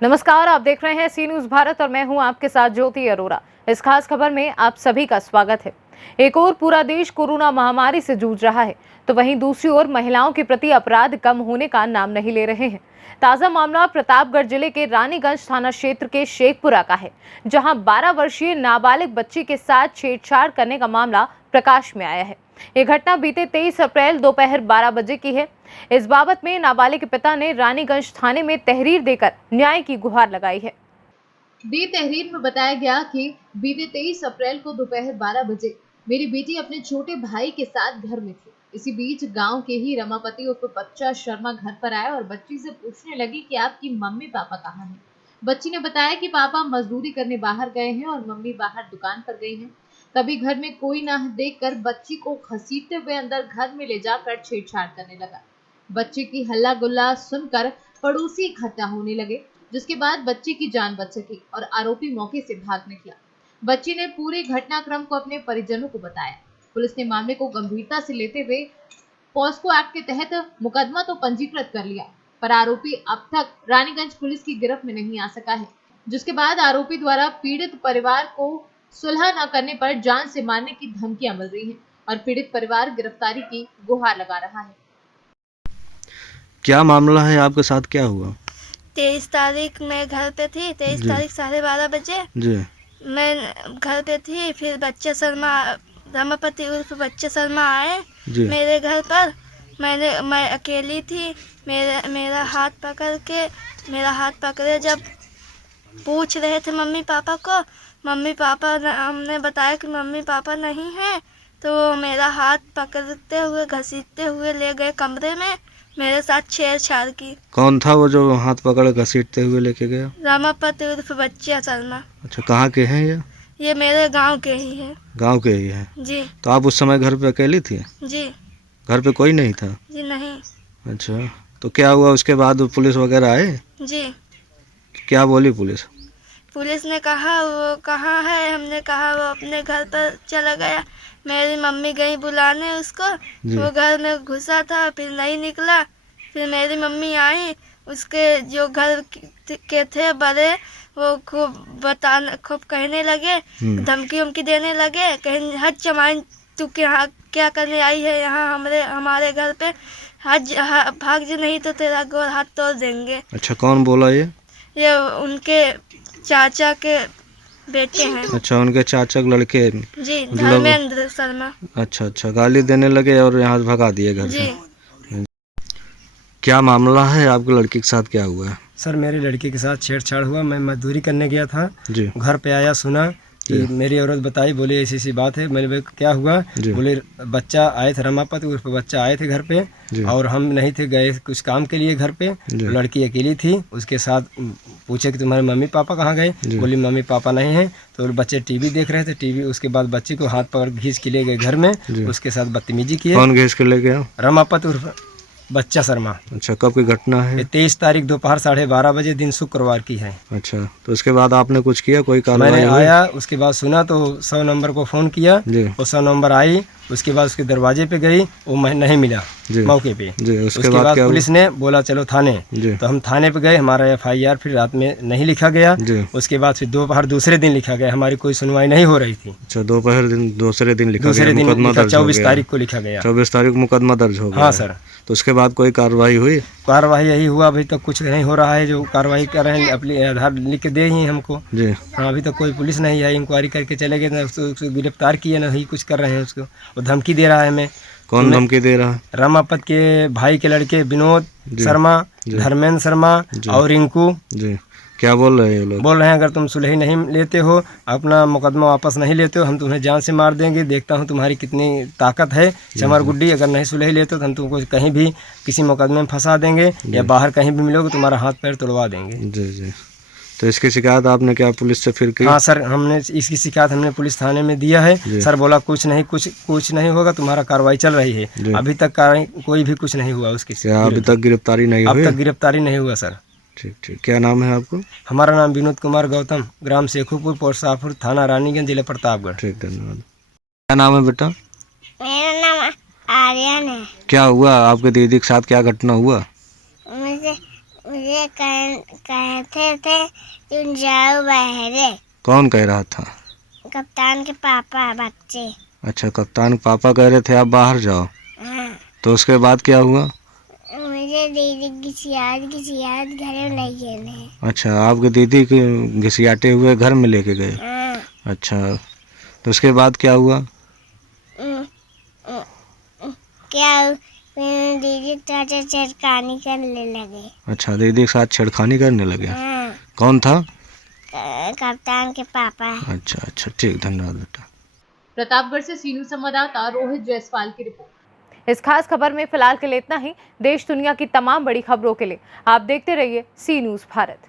नमस्कार, आप देख रहे हैं सी न्यूज भारत और मैं हूं आपके साथ ज्योति अरोरा। इस खास खबर में आप सभी का स्वागत है। एक ओर पूरा देश कोरोना महामारी से जूझ रहा है, तो वहीं दूसरी ओर महिलाओं के प्रति अपराध कम होने का नाम नहीं ले रहे हैं। ताजा मामला प्रतापगढ़ जिले के रानीगंज थाना क्षेत्र के शेखपुरा का है, जहां 12 वर्षीय नाबालिग बच्ची के साथ छेड़छाड़ करने का मामला प्रकाश में आया है। ये घटना बीते 23 अप्रैल दोपहर 12 बजे की है। इस बाबत में नाबालिग के पिता ने रानीगंज थाने में तहरीर देकर न्याय की गुहार लगाई है। दी तहरीर में बताया गया कि बीते 23 अप्रैल को दोपहर 12 बजे मेरी बेटी अपने छोटे भाई के साथ घर में थी। इसी बीच गांव के ही रमापति उर्फ बच्चा शर्मा घर पर आया और बच्ची से पूछने लगी कि आपकी मम्मी पापा कहाँ हैं। बच्ची ने बताया कि पापा मजदूरी करने बाहर गए हैं और मम्मी बाहर दुकान पर गई हैं। तभी घर में कोई न देखकर बच्ची को घसीटते हुए अंदर घर में ले जाकर छेड़छाड़ करने लगा। बच्चे की हल्ला गुल्ला सुनकर पड़ोसी इकट्ठा होने लगे, जिसके बाद बच्ची की जान बच सकी और आरोपी मौके से भाग निकला। बच्ची ने पूरे घटनाक्रम को अपने परिजनों को बताया। पुलिस ने मामले को गंभीरता से लेते हुए पॉस्को एक्ट के तहत मुकदमा तो पंजीकृत कर लिया, पर आरोपी अब तक रानीगंज पुलिस की गिरफ्त में नहीं आ सका है, जिसके बाद आरोपी द्वारा पीड़ित परिवार को सुलह न करने पर जान से मारने की धमकियां मिल रही हैं और पीड़ित परिवार गिरफ्तारी की गुहार लगा रहा है। क्या मामला है, आपके साथ क्या हुआ? 23 तारीख मैं घर पे थी। 23 तारीख 12:30 बजे जी। मैं घर पे थी। फिर बच्चे शर्मा, रमापति उर्फ बच्चे शर्मा आए जी। मेरे घर पर। मैं अकेली थी। मेरा हाथ पकड़े जब पूछ रहे थे मम्मी पापा को। मम्मी पापा हमने बताया कि मम्मी पापा नहीं हैं, तो मेरा हाथ पकड़ते हुए घसीटते हुए ले गए कमरे में। मेरे साथ छेड़छाड़ की। कौन था वो जो हाथ पकड़ घसीटते हुए लेके गया? रमापति उर्फ बच्चा शर्मा। अच्छा, कहाँ के हैं ये मेरे गांव के ही है। गांव के ही हैं जी। तो आप उस समय घर पे अकेली थी? जी। घर पे कोई नहीं था? जी नहीं। अच्छा, तो क्या हुआ उसके बाद? पुलिस वगैरह आए? जी। क्या बोली पुलिस? पुलिस ने कहा वो कहाँ है। हमने कहा वो अपने घर पर चला गया। मेरी मम्मी गई बुलाने उसको। वो घर में घुसा था, फिर नहीं निकला। फिर मेरी मम्मी आई, उसके जो घर के थे बड़े, वो खूब कहने लगे, धमकी उमकी देने लगे। कहीं हद चमाइन, तू क्या करने आई है यहाँ हमारे घर पे? भाग जी, नहीं तो तेरा गोर हाथ तोड़ देंगे। अच्छा, कौन बोला ये उनके चाचा के बेटे हैं। अच्छा, उनके चाचा के लड़के? जी, धर्मेंद्र शर्मा। अच्छा, गाली देने लगे और यहाँ से भगा दिए घर से? क्या मामला है, आपकी लड़की के साथ क्या हुआ है? सर, मेरी लड़की के साथ छेड़छाड़ हुआ। मैं मजदूरी करने गया था जी। घर पे आया, सुना कि मेरी औरत बताई, बोले ऐसी बात है। मैंने क्या हुआ? बोले बच्चा आए थे, रमापति उर्फ बच्चा आए थे घर पे और हम नहीं थे, गए कुछ काम के लिए घर पे। लड़की अकेली थी, उसके साथ पूछे कि तुम्हारे मम्मी पापा कहाँ गए? बोली मम्मी पापा नहीं हैं। तो बच्चे टीवी देख रहे थे। टीवी उसके बाद बच्चे को हाथ पकड़ खींच के ले गए घर में। उसके साथ बदतमीजी की। कौन खींच के ले गया? रमापति उर्फ बच्चा शर्मा। अच्छा, कब की घटना है? 23 तारीख दोपहर 12:30 बजे, दिन शुक्रवार की है। अच्छा, तो उसके बाद आपने कुछ किया, कोई कार्रवाई? मैंने आया, उसके बाद सुना तो 100 नंबर को फ़ोन किया। वो 100 नंबर आई, उसके बाद उसके दरवाजे पे गई, वो नहीं मिला मौके पे। उसके बाद पुलिस ने बोला चलो थाने। तो हम थाने पे गए, हमारा FIR फिर रात में नहीं लिखा गया। उसके बाद फिर दोपहर दूसरे दिन लिखा गया, हमारी कोई सुनवाई नहीं हो रही थी। अच्छा, दोपहर दिन दूसरे दिन लिखा गया? 24 तारीख को लिखा गया। 24 तारीख को मुकदमा दर्ज हो गया? हाँ सर। तो उसके बाद कोई कार्रवाई हुई? कार्रवाई यही हुआ, अभी तक कुछ नहीं हो रहा है। जो कार्रवाई कर रहे हैं अपने आधार लिख के दे ही हमको जी। हाँ, अभी तक कोई पुलिस नहीं आई। इंक्वायरी करके चले गए, उसको गिरफ्तार किए नहीं कुछ कर रहे हैं उसको। वो धमकी दे रहा है हमें। कौन धमकी दे रहा है? रमापत के भाई के लड़के विनोद शर्मा, धर्मेंद्र शर्मा और रिंकू जी। क्या बोल रहे हैं ये लोग? बोल रहे हैं अगर तुम सुलह नहीं लेते हो, अपना मुकदमा वापस नहीं लेते हो, हम तुम्हें जान से मार देंगे। देखता हूँ तुम्हारी कितनी ताकत है चमर गुड्डी। अगर नहीं सुलह लेते हो तो हम तुमको कहीं भी किसी मुकदमे में फंसा देंगे या बाहर कहीं भी मिलोगे तुम्हारा हाथ पैर तोड़वा देंगे। जी जी। तो इसकी शिकायत आपने क्या पुलिस से फिर की? हाँ सर, हमने इसकी शिकायत पुलिस थाने में दिया है। सर बोला कुछ नहीं होगा, तुम्हारा कार्रवाई चल रही है। अभी तक कोई भी कुछ नहीं हुआ उसकी। अभी तक गिरफ्तारी नहीं हुई? अब तक गिरफ्तारी नहीं हुआ सर। ठीक। क्या नाम है आपको? हमारा नाम विनोद कुमार गौतम, ग्राम शेखुपुर, पोस्टापुर, थाना रानीगंज, जिला प्रतापगढ़। ठीक, धन्यवाद। क्या नाम है बेटा? मेरा नाम आर्यन है। क्या हुआ आपके दीदी के साथ, क्या घटना हुआ? मुझे कहते थे तुम जाओ बाहर। कौन कह रहा था? कप्तान के पापा बच्चे। अच्छा, कप्तान पापा कह रहे थे आप बाहर जाओ, हाँ। तो उसके बाद क्या हुआ? मुझे दीदी घिसियात घर में ले गए। अच्छा, आपके दीदी के घिसियाते हुए घर में लेके गए? हाँ। अच्छा, तो उसके बाद क्या हुआ? क्या दीदी चाचा छेड़खानी करने लगे। अच्छा, दीदी के साथ छेड़खानी करने लगे? हाँ। कौन था? कप्तान के पापा। अच्छा अच्छा, ठीक, धन्यवाद बेटा। प्रतापगढ़ से सी न्यूज संवाददाता रोहित जायसवाल की रिपोर्ट। इस खास खबर में फिलहाल के लिए इतना ही। देश दुनिया की तमाम बड़ी खबरों के लिए आप देखते रहिए सी न्यूज भारत।